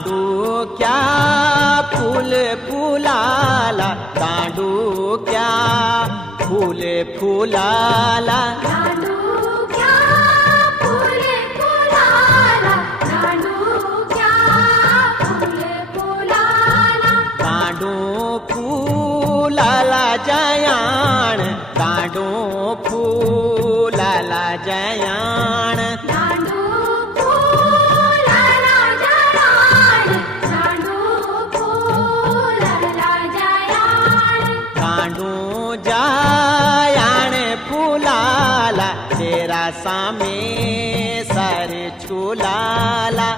दांडूक्या फूल फुलाला, दांडूक्या फूल फुलाला, दांडूक्या फूल फुलाला, दांडूक्या फूल फुलाला, दांडू फुलाला जयाण, दांडू फुलाला जयाण, दांडू फुलाला जयाण, दांडू फुलाला जयाण, दांडू जयाण फुलाला, तेरा सामे सारे झुलाला,